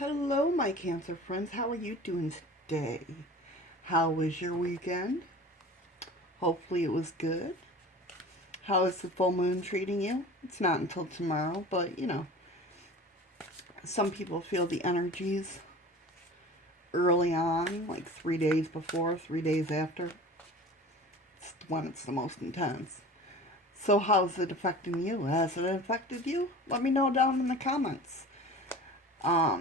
Hello, my Cancer friends. How are you doing today? How was your weekend? Hopefully, it was good. How is the full moon treating you? It's not until tomorrow, but some people feel the energies early on, like 3 days before, 3 days after. It's when it's the most intense. So, how's it affecting you? Has it affected you? Let me know down in the comments.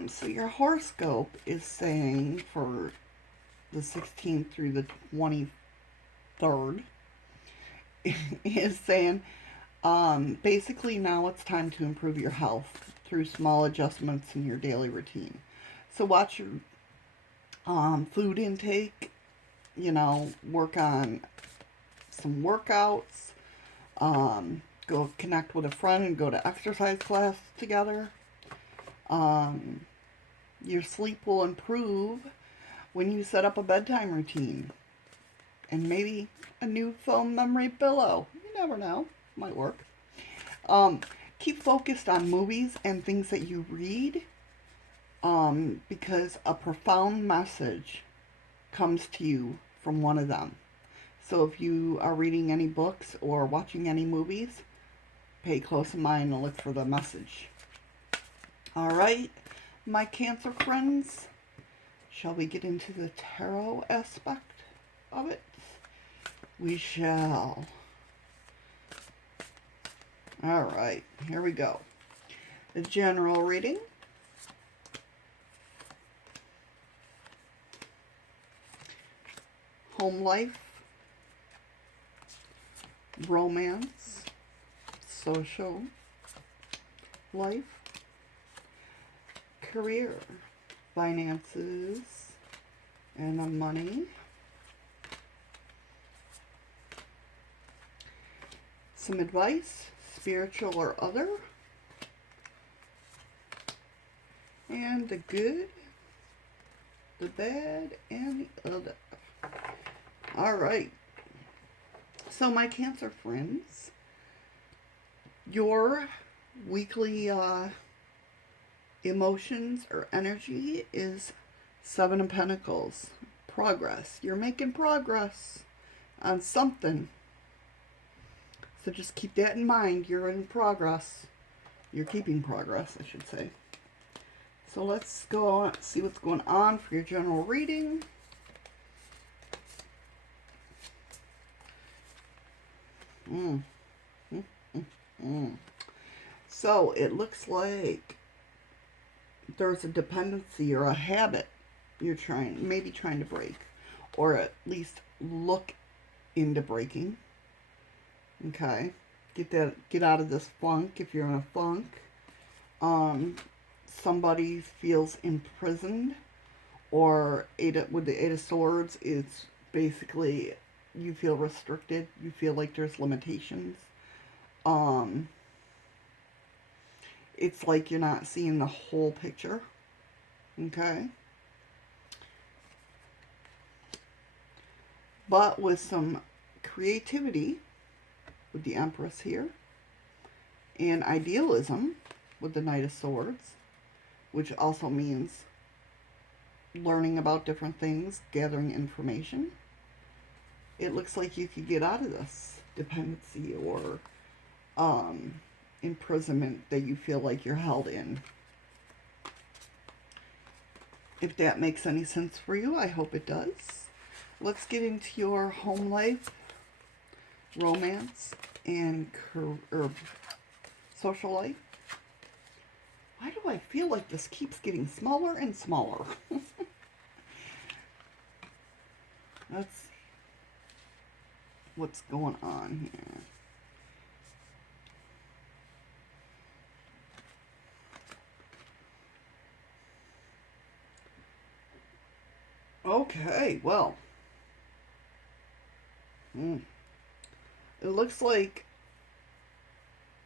So your horoscope is saying for the 16th through the 23rd is saying basically now it's time to improve your health through small adjustments in your daily routine. So watch your food intake, work on some workouts, go connect with a friend and go to exercise class together. Um, your sleep will improve when you set up a bedtime routine and maybe a new foam memory pillow. You never know, might work. Um, Keep focused on movies and things that you read because a profound message comes to you from one of them. So if you are reading any books or watching any movies, pay close mind and look for the message. All right, my Cancer friends, shall we get into the tarot aspect of it? We shall. All right, here we go. The general reading. Home life, romance, social life, career, finances, and money. Some advice, spiritual or other. And the good, the bad, and the other. All right. So my Cancer friends, your weekly emotions or energy is Seven of Pentacles. Progress. You're making progress on something. So just keep that in mind. You're in progress. You're keeping progress, I should say. So let's go on, see what's going on for your general reading. So it looks like there's a dependency or a habit you're maybe trying to break, or at least look into breaking. Okay, get out of this funk if you're in a funk. Somebody feels imprisoned, or with the Eight of Swords, it's basically you feel restricted. You feel like there's limitations. It's like you're not seeing the whole picture. Okay. But with some creativity, with the Empress here, and idealism with the Knight of Swords, which also means learning about different things, gathering information, it looks like you could get out of this dependency or imprisonment that you feel like you're held in. If that makes any sense for you, I hope it does. Let's get into your home life, romance, and social life. Why do I feel like this keeps getting smaller and smaller? Let's see what's going on here. Okay, well. It looks like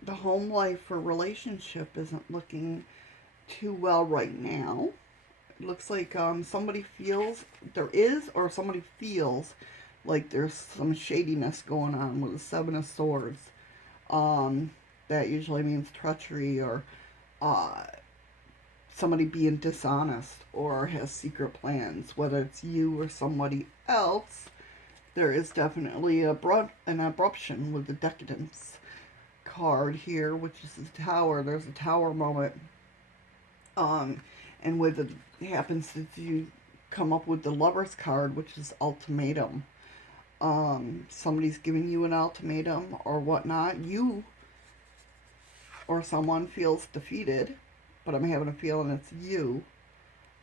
the home life or relationship isn't looking too well right now. It looks like somebody feels somebody feels like there's some shadiness going on with the Seven of Swords. That usually means treachery or uh, somebody being dishonest or has secret plans, whether it's you or somebody else. There is definitely an abruption with the decadence card here, which is the tower. There's a tower moment. Um, and with it happens to you come up with the lover's card, which is ultimatum. Somebody's giving you an ultimatum or whatnot. You or someone feels defeated, but I'm having a feeling it's you.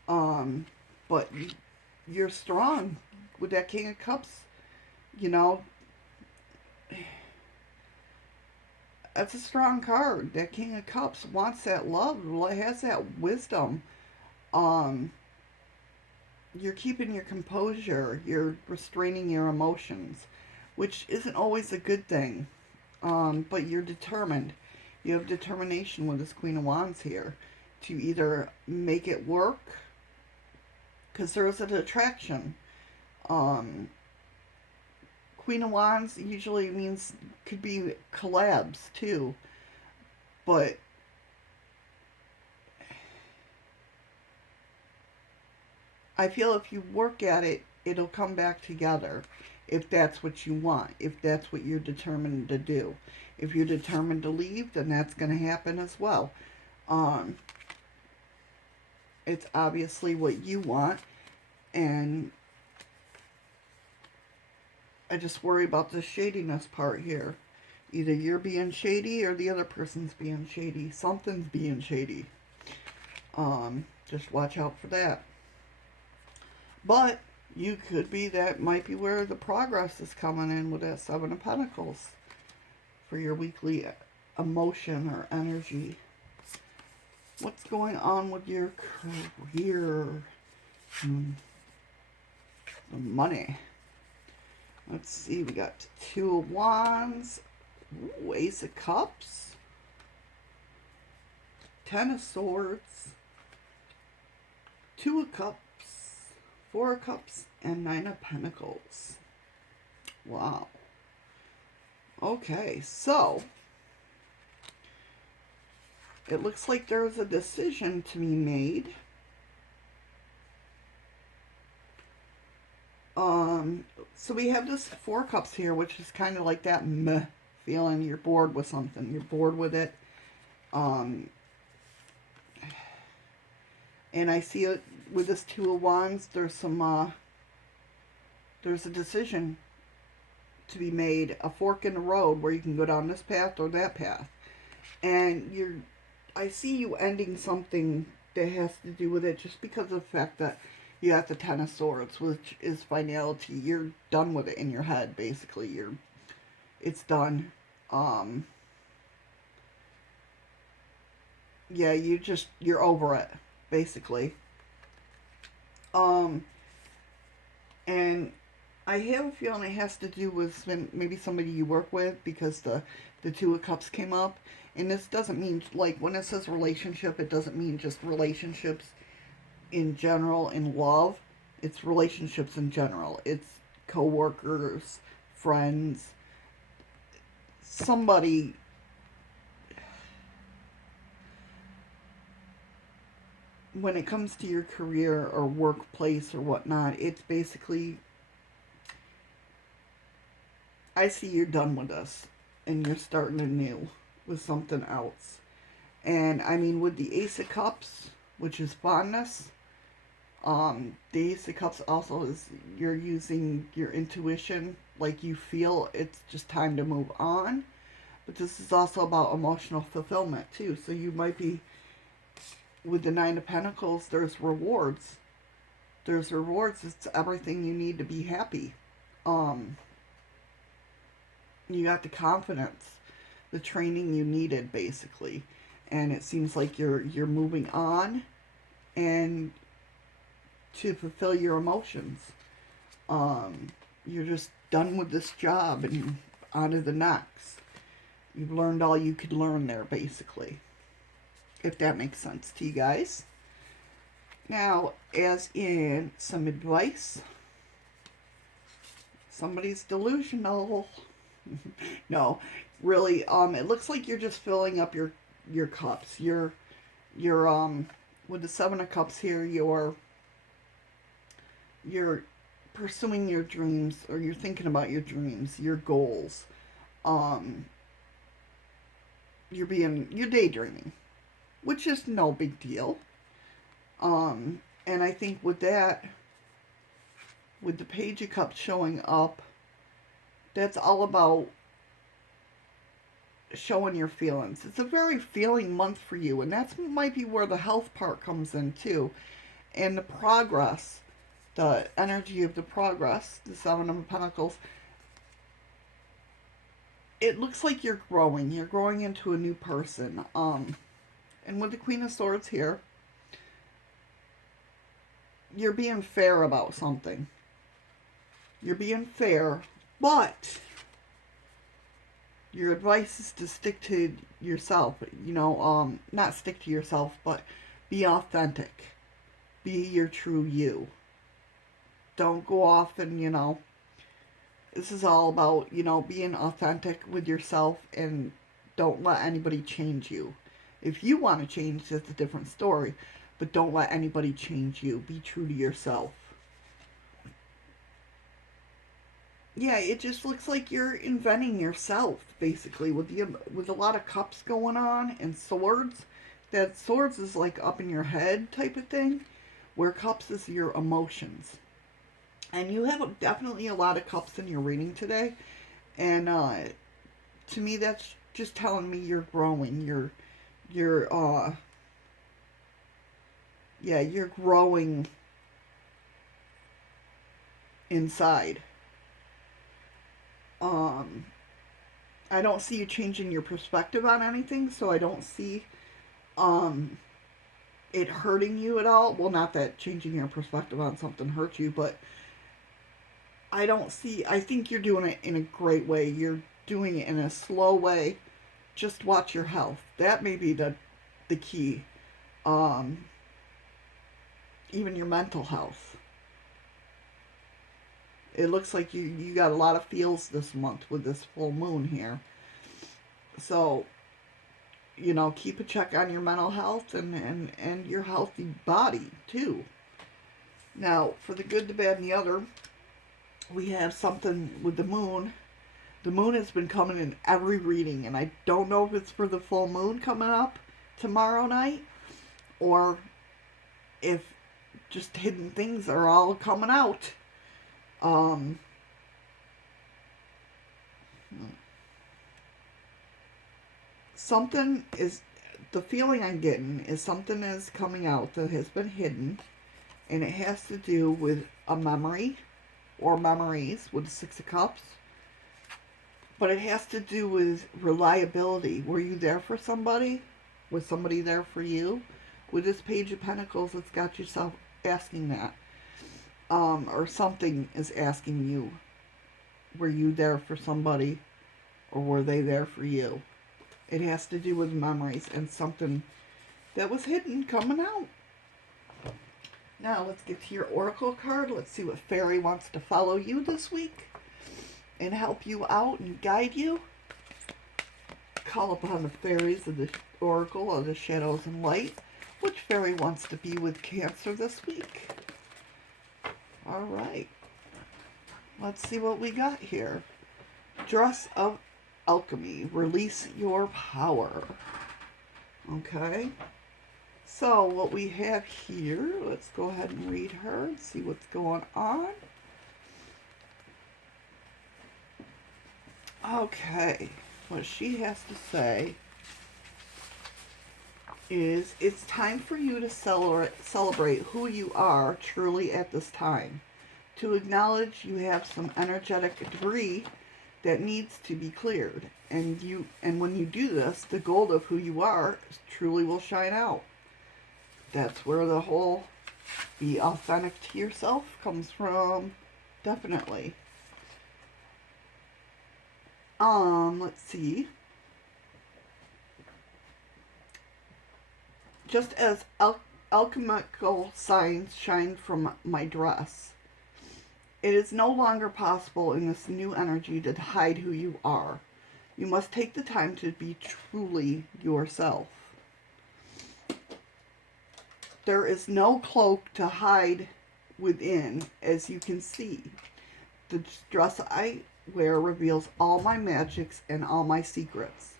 But you're strong with that King of Cups. You know, that's a strong card. That King of Cups wants that love, has that wisdom. Um, you're keeping your composure. You're restraining your emotions, which isn't always a good thing. But you're determined. You have determination with this Queen of Wands here to either make it work, because there's an attraction. Um, Queen of Wands usually means, could be collabs too, but I feel if you work at it, it'll come back together. If that's what you want, if that's what you're determined to do. If you're determined to leave, then that's going to happen as well. It's obviously what you want, and I just worry about the shadiness part here. Either you're being shady or the other person's being shady. Something's being shady. Just watch out for that. But you could be, that might be where the progress is coming in with that Seven of Pentacles for your weekly emotion or energy. What's going on with your career? The money. Let's see, we got Two of Wands, Ace of Cups, Ten of Swords, Two of Cups, Four of Cups, and Nine of Pentacles. Wow. Okay, so it looks like there's a decision to be made. So we have this Four Cups here, which is kind of like that meh feeling. You're bored with something. You're bored with it. And I see it with this Two of Wands. There's some, there's a decision to be made, a fork in the road where you can go down this path or that path. And I see you ending something that has to do with it just because of the fact that you have the Ten of Swords, which is finality. You're done with it in your head, basically. It's done. Yeah, you're over it, basically. And I have a feeling it has to do with maybe somebody you work with, because the Two of Cups came up. And this doesn't mean, like, when it says relationship, it doesn't mean just relationships in general in love. It's relationships in general. It's co-workers, friends, somebody. When it comes to your career or workplace or whatnot, it's basically, I see you're done with this and you're starting anew with something else. And I mean, with the Ace of Cups, which is fondness, the Ace of Cups also is you're using your intuition, like you feel it's just time to move on. But this is also about emotional fulfillment too. So you might be, with the Nine of Pentacles, there's rewards. There's rewards. It's everything you need to be happy. You got the confidence, the training you needed, basically. And it seems like you're moving on and to fulfill your emotions. You're just done with this job and on to the next. You've learned all you could learn there, basically. If that makes sense to you guys. Now, as in some advice, somebody's delusional. No, really, it looks like you're just filling up your cups. You're with the Seven of Cups here, you're pursuing your dreams, or you're thinking about your dreams, your goals. Um, you're daydreaming, which is no big deal. And I think with that, with the Page of Cups showing up, that's all about showing your feelings. It's a very feeling month for you, and that's might be where the health part comes in too, and the progress, the energy of the progress, the Seven of Pentacles. It looks like you're growing. You're growing into a new person. And with the Queen of Swords here, you're being fair about something. You're being fair, but your advice is to stick to yourself. Not stick to yourself, but be authentic. Be your true you. Don't go off and, this is all about, being authentic with yourself, and don't let anybody change you. If you want to change, that's a different story, but don't let anybody change you. Be true to yourself. Yeah, it just looks like you're inventing yourself, basically, with a lot of cups going on and swords. That swords is like up in your head type of thing, where cups is your emotions. And you have definitely a lot of cups in your reading today. And to me, that's just telling me you're growing. You're growing inside. I don't see you changing your perspective on anything, so I don't see it hurting you at all. Well, not that changing your perspective on something hurts you, but I think you're doing it in a great way. You're doing it in a slow way. Just watch your health. That may be the key. Even your mental health. It looks like you got a lot of feels this month with this full moon here. So, keep a check on your mental health and your healthy body, too. Now, for the good, the bad, and the other, we have something with the moon. The moon has been coming in every reading, and I don't know if it's for the full moon coming up tomorrow night, or if just hidden things are all coming out. Something is, the feeling I'm getting is something is coming out that has been hidden, and it has to do with a memory or memories with the Six of Cups. But it has to do with reliability. Were you there for somebody? Was somebody there for you? With this Page of Pentacles, it's got yourself asking that. Or something is asking you, were you there for somebody, or were they there for you? It has to do with memories and something that was hidden coming out. Now, let's get to your Oracle card. Let's see what fairy wants to follow you this week and help you out and guide you. Call upon the fairies of the Oracle of the Shadows and Light. Which fairy wants to be with Cancer this week? All right. Let's see what we got here. Dress of Alchemy. Release your power. Okay. So what we have here, let's go ahead and read her and see what's going on. Okay. What she has to say is, it's time for you to celebrate who you are truly at this time. To acknowledge you have some energetic debris that needs to be cleared. And when you do this, the gold of who you are truly will shine out. That's where the whole be authentic to yourself comes from. Definitely. Let's see. Just as alchemical signs shine from my dress, it is no longer possible in this new energy to hide who you are. You must take the time to be truly yourself. There is no cloak to hide within, as you can see. The dress I wear reveals all my magics and all my secrets.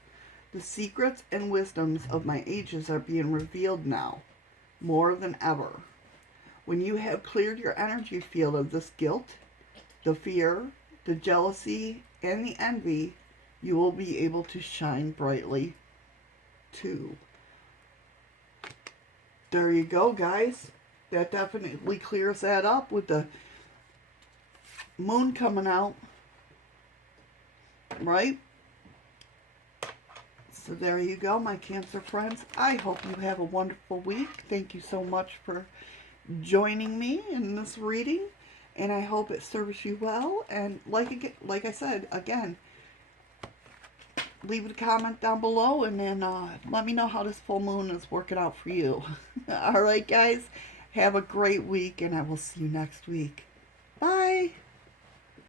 The secrets and wisdoms of my ages are being revealed now, more than ever. When you have cleared your energy field of this guilt, the fear, the jealousy, and the envy, you will be able to shine brightly too. There you go, guys. That definitely clears that up with the moon coming out, right? So there you go, my Cancer friends. I hope you have a wonderful week. Thank you so much for joining me in this reading, and I hope it serves you well. And like I said, again, leave a comment down below, and then let me know how this full moon is working out for you. All right, guys, have a great week, and I will see you next week. Bye.